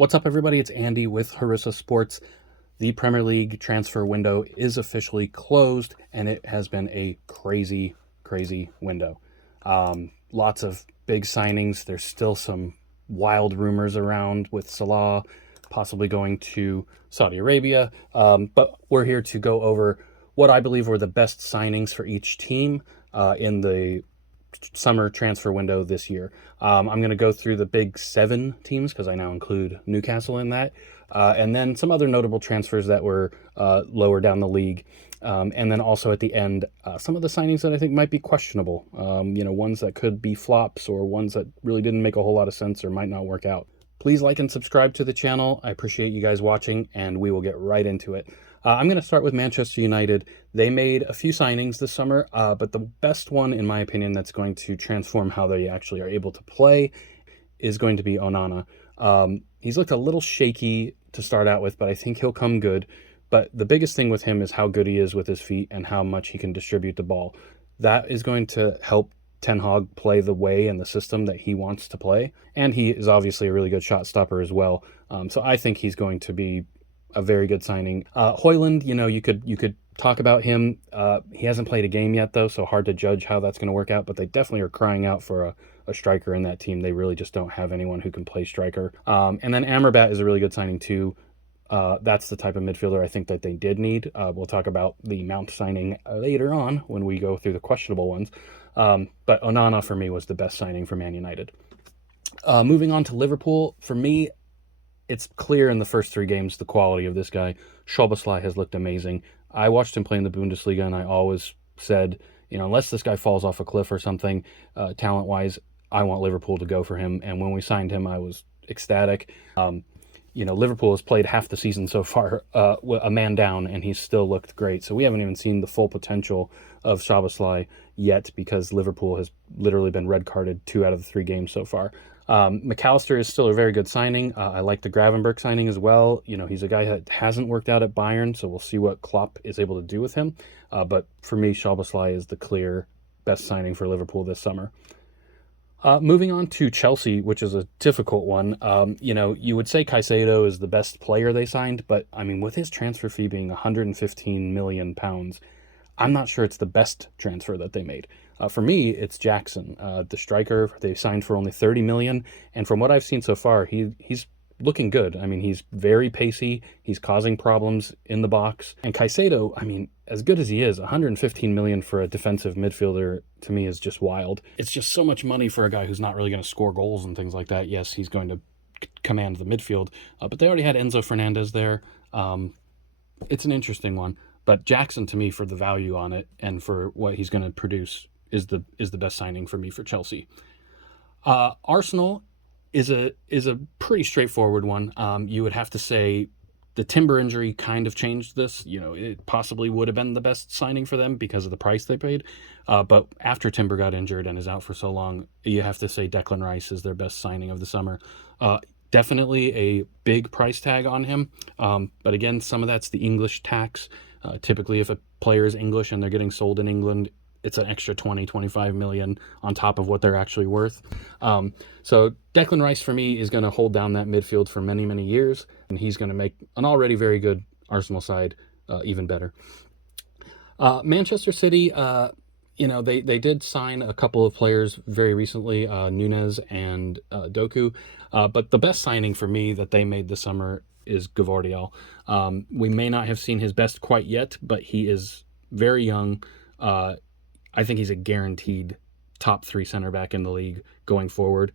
What's up, everybody? It's Andy with Harissa Sports. The Premier League transfer window is officially closed, and it has been a crazy, crazy window. Lots of big signings. There's still some wild rumors around with Salah possibly going to Saudi Arabia. But we're here to go over what I believe were the best signings for each team in the summer transfer window this year. I'm going to go through the big 7 teams because I now include Newcastle in that, and then some other notable transfers that were lower down the league. And then also at the end, some of the signings that I think might be questionable, ones that could be flops or ones that really didn't make a whole lot of sense or might not work out. Please like and subscribe to the channel. I appreciate you guys watching, and we will get right into it. I'm going to start with Manchester United. They made a few signings this summer, but the best one, in my opinion, that's going to transform how they actually are able to play is going to be Onana. He's looked a little shaky to start out with, but I think he'll come good. But the biggest thing with him is how good he is with his feet and how much he can distribute the ball. That is going to help Ten Hag play the way and the system that he wants to play. And he is obviously a really good shot stopper as well. So I think he's going to be a very good signing. Højlund, you could talk about him. He hasn't played a game yet, though, so hard to judge how that's going to work out. But they definitely are crying out for a striker in that team. They really just don't have anyone who can play striker. And then Amrabat is a really good signing, too. That's the type of midfielder I think that they did need. We'll talk about the Mount signing later on when we go through the questionable ones. But Onana, for me, was the best signing for Man United. Moving on to Liverpool, for me, it's clear in the first 3 games the quality of this guy. Szoboszlai has looked amazing. I watched him play in the Bundesliga, and I always said, unless this guy falls off a cliff or something, talent-wise, I want Liverpool to go for him. And when we signed him, I was ecstatic. Liverpool has played half the season so far, a man down, and he's still looked great. So we haven't even seen the full potential of Szoboszlai yet because Liverpool has literally been red carded 2 out of the 3 games so far. McAllister is still a very good signing. I like the Gravenberch signing as well. He's a guy that hasn't worked out at Bayern, so we'll see what Klopp is able to do with him. But for me, Szoboszlai is the clear best signing for Liverpool this summer. Moving on to Chelsea, which is a difficult one. You would say Caicedo is the best player they signed, but with his transfer fee being £115 million, I'm not sure it's the best transfer that they made. For me, it's Jackson, the striker. They signed for only $30 million, and from what I've seen so far, he's looking good. He's very pacey. He's causing problems in the box. And Caicedo, as good as he is, $115 million for a defensive midfielder to me is just wild. It's just so much money for a guy who's not really going to score goals and things like that. Yes, he's going to command the midfield, but they already had Enzo Fernandez there. It's an interesting one. But Jackson, to me, for the value on it and for what he's going to produce, is the best signing for me for Chelsea. Arsenal is a pretty straightforward one. You would have to say the Timber injury kind of changed this. It possibly would have been the best signing for them because of the price they paid. But after Timber got injured and is out for so long, you have to say Declan Rice is their best signing of the summer. Definitely a big price tag on him. But again, some of that's the English tax. Typically, if a player is English and they're getting sold in England, it's an extra 20-25 million on top of what they're actually worth. So Declan Rice, for me, is going to hold down that midfield for many, many years, and he's going to make an already very good Arsenal side even better. Manchester City, they did sign a couple of players very recently, Nunez and Doku, but the best signing for me that they made this summer is Gvardiol. We may not have seen his best quite yet, but he is very young. I think he's a guaranteed top 3 center back in the league going forward.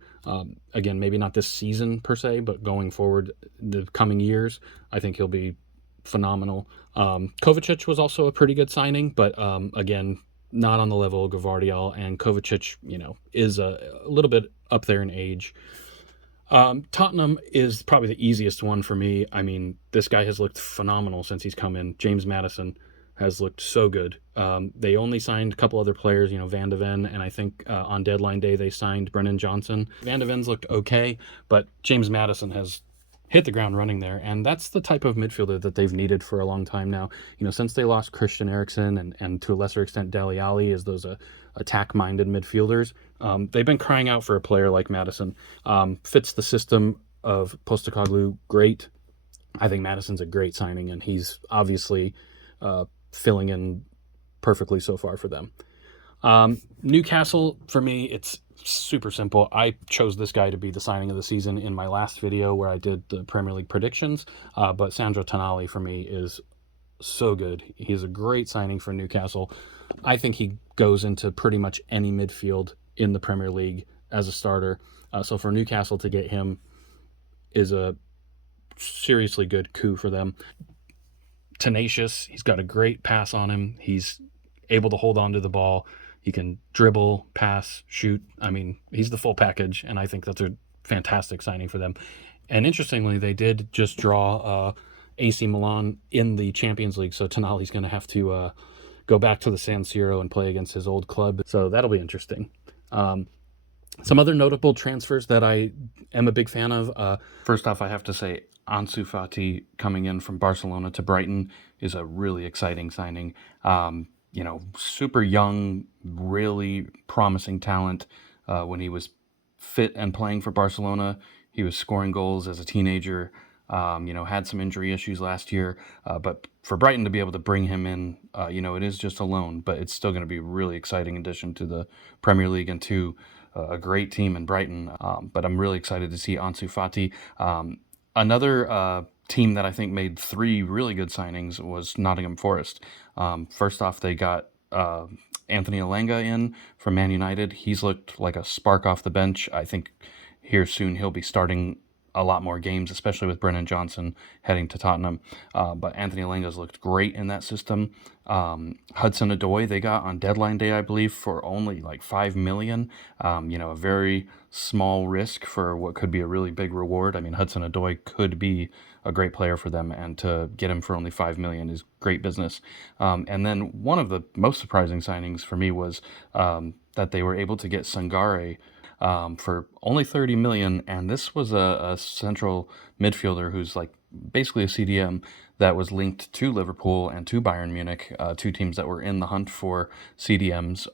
Again, maybe not this season per se, but going forward the coming years, I think he'll be phenomenal. Kovacic was also a pretty good signing, but again, not on the level of Gvardiol, and Kovacic, is a little bit up there in age. Tottenham is probably the easiest one for me. This guy has looked phenomenal since he's come in. James Maddison has looked so good. They only signed a couple other players, Van de Ven, and I think on deadline day they signed Brennan Johnson. Van de Ven's looked okay, but James Maddison has hit the ground running there, and that's the type of midfielder that they've needed for a long time now. Since they lost Christian Eriksen and to a lesser extent Dele Alli as those attack-minded midfielders, they've been crying out for a player like Maddison. Fits the system of Postecoglou, great. I think Madison's a great signing, and he's obviously filling in perfectly so far for them. Newcastle, for me, it's super simple. I chose this guy to be the signing of the season in my last video where I did the Premier League predictions, but Sandro Tonali for me is so good. He's a great signing for Newcastle. I think he goes into pretty much any midfield in the Premier League as a starter. So for Newcastle to get him is a seriously good coup for them. Tenacious. He's got a great pass on him. He's able to hold on to the ball. He can dribble, pass, shoot. I mean, he's the full package, and I think that's a fantastic signing for them. And interestingly, they did just draw AC Milan in the Champions League, so Tonali's going to have to go back to the San Siro and play against his old club. So that'll be interesting. Some other notable transfers that I am a big fan of. First off, I have to say Ansu Fati coming in from Barcelona to Brighton is a really exciting signing. Super young, really promising talent. When he was fit and playing for Barcelona, he was scoring goals as a teenager. Had some injury issues last year, but for Brighton to be able to bring him in, it is just a loan, but it's still going to be a really exciting addition to the Premier League and to a great team in Brighton. But I'm really excited to see Ansu Fati. Another team that I think made 3 really good signings was Nottingham Forest. First off, they got Anthony Elanga in from Man United. He's looked like a spark off the bench. I think here soon he'll be starting a lot more games, especially with Brennan Johnson heading to Tottenham. But Anthony Elanga's looked great in that system. Hudson-Odoi they got on deadline day, I believe, for only like $5 million. A very small risk for what could be a really big reward. I mean, Hudson-Odoi could be a great player for them, and to get him for only $5 million is great business. And then one of the most surprising signings for me was that they were able to get Sangare for only $30 million, and this was a central midfielder who's like basically a CDM that was linked to Liverpool and to Bayern Munich, 2 teams that were in the hunt for CDMs,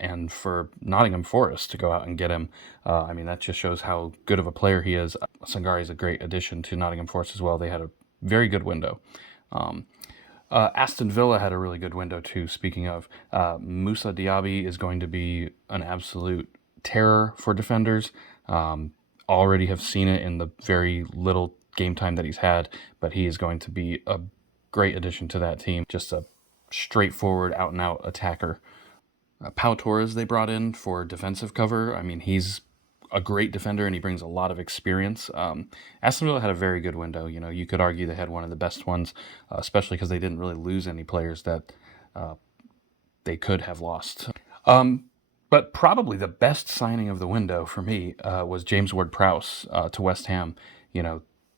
and for Nottingham Forest to go out and get him. That just shows how good of a player he is. Sangare is a great addition to Nottingham Forest as well. They had a very good window. Aston Villa had a really good window too. Speaking of, Moussa Diaby is going to be an absolute terror for defenders. Already have seen it in the very little game time that he's had, but he is going to be a great addition to that team. Just a straightforward, out-and-out attacker. Pau Torres they brought in for defensive cover. I mean, he's a great defender and he brings a lot of experience. Aston Villa had a very good window. You could argue they had one of the best ones, especially because they didn't really lose any players that they could have lost. But probably the best signing of the window for me was James Ward-Prowse to West Ham.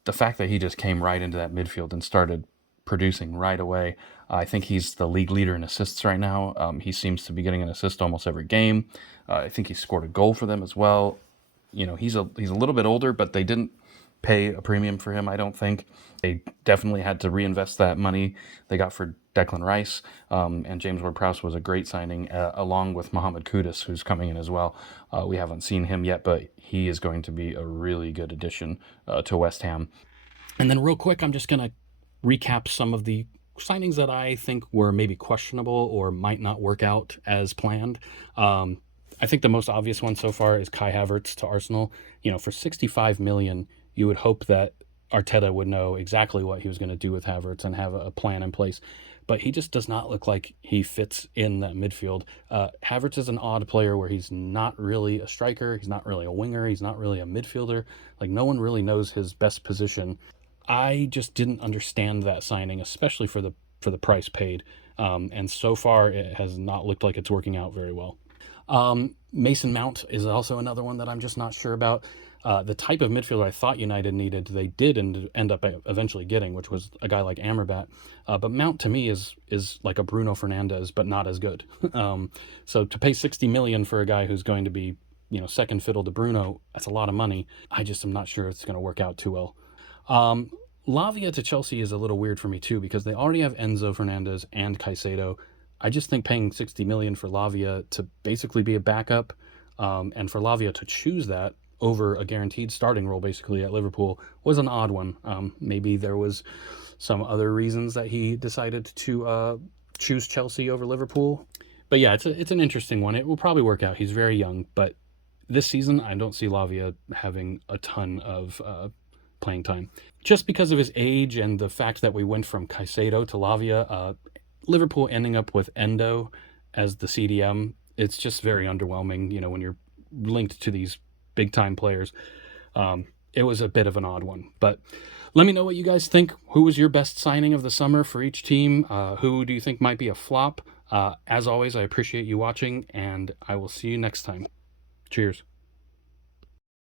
The fact that he just came right into that midfield and started producing right away. I think he's the league leader in assists right now. He seems to be getting an assist almost every game. I think he scored a goal for them as well. He's a little bit older, but they didn't pay a premium for him, I don't think. They definitely had to reinvest that money they got for Declan Rice, and James Ward-Prowse was a great signing, along with Mohamed Kudus, who's coming in as well. We haven't seen him yet, but he is going to be a really good addition to West Ham. And then real quick, I'm just going to recap some of the signings that I think were maybe questionable or might not work out as planned. I think the most obvious one so far is Kai Havertz to Arsenal. For $65 million, you would hope that Arteta would know exactly what he was going to do with Havertz and have a plan in place. But he just does not look like he fits in that midfield. Havertz is an odd player where he's not really a striker, he's not really a winger, he's not really a midfielder. Like, no one really knows his best position. I just didn't understand that signing, especially for the price paid. And so far, it has not looked like it's working out very well. Mason Mount is also another one that I'm just not sure about. The type of midfielder I thought United needed, they did end up eventually getting, which was a guy like Amrabat. But Mount to me is like a Bruno Fernandes, but not as good. So to pay $60 million for a guy who's going to be, second fiddle to Bruno, that's a lot of money. I just am not sure it's going to work out too well. Lavia to Chelsea is a little weird for me too, because they already have Enzo Fernandez and Caicedo. I just think paying $60 million for Lavia to basically be a backup, and for Lavia to choose that over a guaranteed starting role basically at Liverpool was an odd one. Maybe there was some other reasons that he decided to choose Chelsea over Liverpool. But yeah, it's an interesting one. It will probably work out. He's very young, but this season I don't see Lavia having a ton of playing time. Just because of his age and the fact that we went from Caicedo to Lavia, Liverpool ending up with Endo as the CDM, it's just very underwhelming, when you're linked to these big time players. It was a bit of an odd one. But let me know what you guys think. Who was your best signing of the summer for each team? Who do you think might be a flop? As always, I appreciate you watching, and I will see you next time. Cheers.